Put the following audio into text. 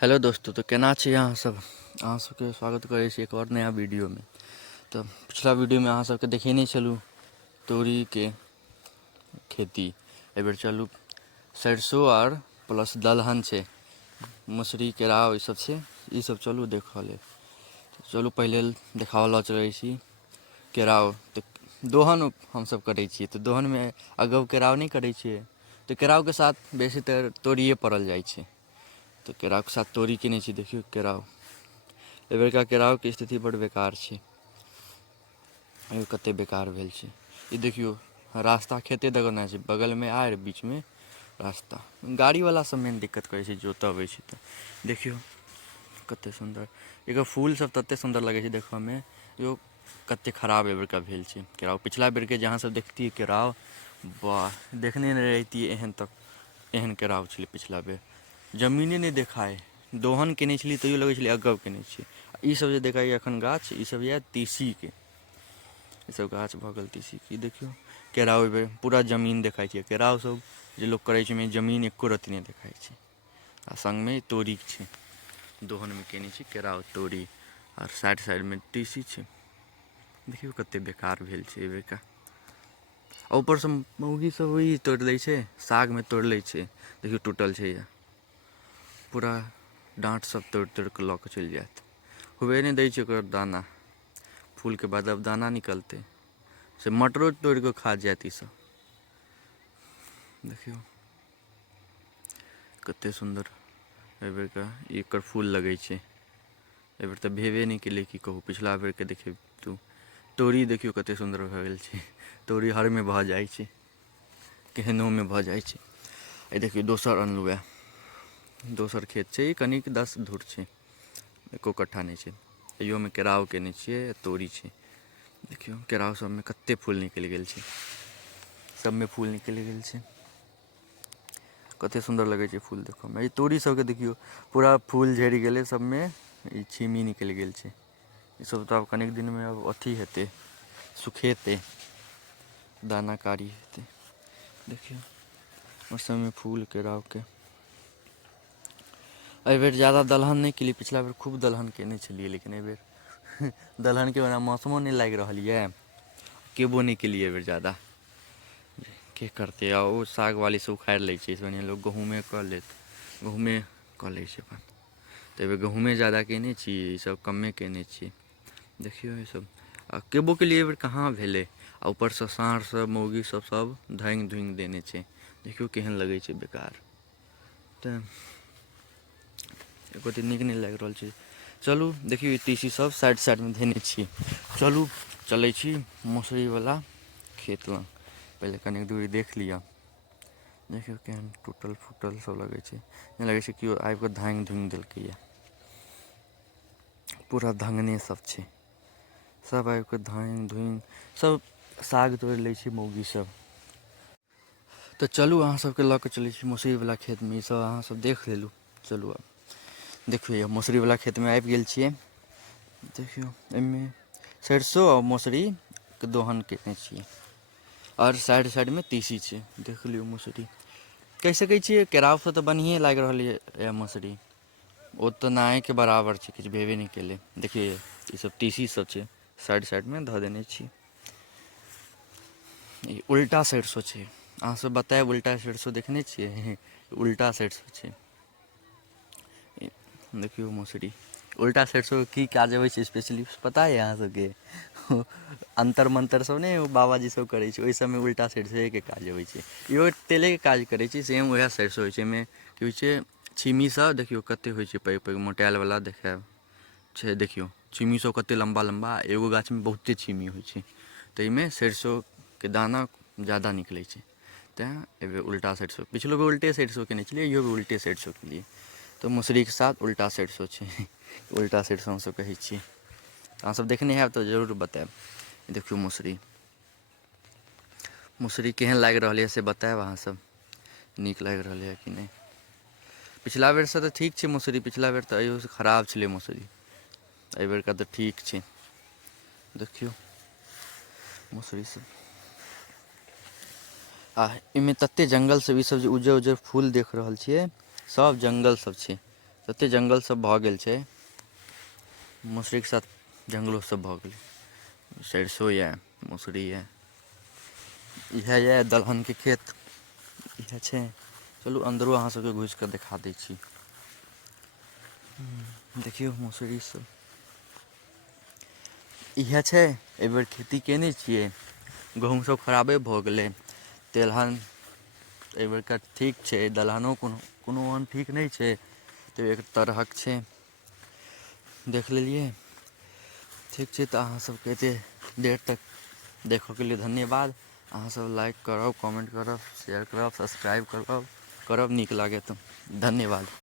Hello दोस्तों, तो केना छी अहाँ सब। अहाँ सबके स्वागत करै छी एक और नया वीडियो में। तो पिछला वीडियो में अहाँ सबके देखेने छलू तोरी के खेती। एहि बेर चलू सरसों आर प्लस दलहन छै, मसूरी केराव ई सब छै, ई सब चलू देखऽ ले। चलू पहिले देखावऽ लऽ चलै छी केराव। तो दोहन हमसब करै छियै, तऽ दोहनमे अगब केराव नहि करै छियै, तऽ केरावके साथ बेसीतर तोरिए पड़ल जाइ छै। तो केरावके साथ तोरी केने छी। देखियौ केराव, एहि बेरका केरावके स्थिति बड़ बेकार छै। एहिमे कतेक बेकार भेल छै, ई देखियौ रास्ता खेते दऽ कऽ छै, बगलमे आरि बीचमे रास्ता। गाड़ीवला सब मेन दिक्कत करै छै जोतऽ अबै छै तऽ। देखियौ कतेक सुन्दर, एकर फूलसब ततेक सुन्दर लगै छै देखऽमे। यौ कतेक खराब एहि बेरका भेल छै केराव। पिछला बेरके जे अहाँसब देखतियै केराव, वाह देखने नहि रहितियै एहन केराव छलै पिछला बेर। जमीने नहि देखाइ, दोहन केने छलियै तैयो लगै छलै अगब केने छियै। ईसब जे देखाइए एखन गाछ, ईसब यऽ तीसीके, ईसब गाछ भऽ गेल तीसीके। ई देखियौ केराव एहि बेर पूरा जमीन देखाइ छै। केराव सब जे लोक करै छै ओहिमे जमीन एको रत्ती नहि देखाइ छै। आ संगमे तोरी छै, दोहनमे केने छी केराव तोरी, आओर साइड साइडमे तीसी छै। देखियौ कतेक बेकार भेल छै एहि बेरका। आ ऊपरसँ मौगी सब ई तोड़ि लै छै, सागमे तोड़ि लै छै। देखियौ टूटल छै यऽ, पूरा डाँट सब तोड़ि तोड़ि कऽ लऽ कऽ चलि जायत। हुअए नहि दै छै ओकर दाना, फूलके बाद अब दाना निकलतै, से मटरो तोड़ि कऽ खा जायत ईसब। देखियौ कतेक सुन्दर एहि बेरका एकर फूल लगै छै। एहि बेर तऽ भेबे नहि केलै की कहू। पिछला बेरके देखियौ तोरी, देखियौ कतेक सुन्दर भऽ गेल छै। तोरी हरमे भऽ जाइ छै, केहनोमे भऽ जाइ छै। एहि देखियौ दोसर अनलहुँ यऽ, दोसर खेत छै, ई कनिक 10 धूर छै, एको कट्ठा नहि छै। एहियोमे केराव केने छियै, तोरी छै। देखियौ केराव सबमे कतेक फूल निकलि गेल छै, सबमे फूल निकलि गेल छै। कतेक सुन्दर लगै छै फूल देखऽमे। ई तोरी सबके देखियौ पूरा फूल झड़ि गेलै, सबमे ई छिम्मी निकलि गेल छै। ईसब तऽ आब कनेक दिनमे आब अथी हेतै, सुखेतै, दाना कारी हेतै। देखियौ और सबमे फूल केरावके। एहि बेर जादा दलहन नहि केलियै, पिछला बेर खूब दलहन केने छलियै, लेकिन एहि बेर दलहनके ओना मौसमो नहि लागि रहल यऽ, केबो नहि केलियै एहि बेर जादा। के करतै, आ ओ सागवाली सब उखाड़ि लै छै, एहिसँ बढ़िआँ लोक गहूँमे कऽ लेत, गहूँमे कऽ लै छै अपन। तऽ एहि बेर गहूँमे जादा केने छी, ईसब कम्मे केने छी। देखियौ ईसब आ केबो केलियै एहि बेर कहाँ भेलै। आ ऊपरसँ साँढ़ सब मौगी सब धाङ्गि धुनि देने छै। देखियौ केहन लगै छै बेकार। तऽ एको रत्ती नीक नहि लागि रहल छै। चलू देखियौ ई तीसी सब साइड साइडमे धेने छियै। चलू चलै छी मौसरीवला खेत लग, पहिले कनिक दूरी देख लिअ। देखियौ केहन टूटल फूटल सब लगै छै, जेना लगै छै केओ आबि कऽ धाङ्गि धुनि देलकैए। पूरा धङ्गने सब छै, सब आबि कऽ धाङ्गि धुनि, सब साग तोड़ि लै छै मौगी सब। तऽ चलू अहाँ सबके लऽ कऽ चलै छी मौसरीवला खेतमे, ईसब अहाँसब देख लेलहुँ। चलू आब देखियौ मौसरीवला खेतमे आबि गेल छियै। देखियौ एहिमे सरिसो आओर मौसरीके दोहन केने छियै, आओर साइड साइडमे तीसी छै। देख लियौ मौसरी, कहि सकै छियै केरावसँ तऽ बढ़िएँ लागि रहल यऽ मौसरी। ओ तऽ नाहिके बराबर छै, किछु भेबे नहि केलै। देखियौ ईसब तीसी सब छै, साइड साइडमे धऽ देने छी। ई उल्टा सरिसो छै, अहाँसब बतायब उल्टा सरिसो देखने छियै, उल्टा सरिसो छै। देखियौ मौसरी, उल्टा सरिसोके की काज अबै छै स्पेशली पता यऽ अहाँ सबके। अन्तर मंतर सब नहि बाबाजी सब करै छै, ओहि सबमे उल्टा सरिसोएके काज अबै छै। इहो तेलेके काज करै छै, सेम वएह सरिसो होइ छै। एहिमे की होइ छै, छिम्मीसब देखियौ कतेक होइ छै पैघ पैघ मोटायलवला देखायब छै। देखियौ छिम्मी सब कतेक लम्बा लम्बा, एगो गाछमे बहुते छिम्मी होइ छै। ताहिमे सरिसोके दाना जादा निकलै छै, तेँ एहि बेर उल्टा सरिसो। पिछलो बेर उल्टे सरिसो केने छलियै, इहो बेर उल्टे सरिसो केलियै। तऽ मौसरीके साथ उल्टा सरिसो छै, उल्टा सरिसो हमसब कहै छियै। अहाँसब देखने हैब तऽ जरूर बतायब। देखियौ मौसरी, मौसरी केहन लागि रहल यऽ से बतायब अहाँसब, नीक लागि रहल यऽ कि नहि। पिछला बेरसँ तऽ ठीक छै मौसरी, पिछला बेर तऽ अइयोसँ खराब छलै मौसरी। एहि बेरका तऽ ठीक छै। देखियौ मौसरी सब, आ एहिमे ततेक जङ्गल सब, ईसब जे उज्जर उज्जर फूल देख रहल छियै सब जङ्गल सब छै। तते जंगल सब भऽ गेल छै, मौसरीके साथ जंगलो सब भऽ गेलै। सरिसो यऽ, मौसरी यऽ, इएह यऽ दलहनके खेत, इएह छै। चलू अन्दरो अहाँ सबके घुसि कऽ देखा दै छी। देखियौ मौसरी सब, इएह छै। एहिबेर खेती केने छियै, गहूँम सब खराबे भऽ गेलै। तेलहन एहिबेरका ठीक छै, दलहनो कोनो ओहन ठीक नहि छै, तऽ एक तरहक छै। देख लेलियै। ठीक छै, तऽ अहाँ सबके एतेक देर तक देखऽके लिए धन्यवाद। अहाँसब लाइक करब, कमेंट करब, शेयर करब, सब्सक्राइब करब नीक लागै तऽ। धन्यवाद।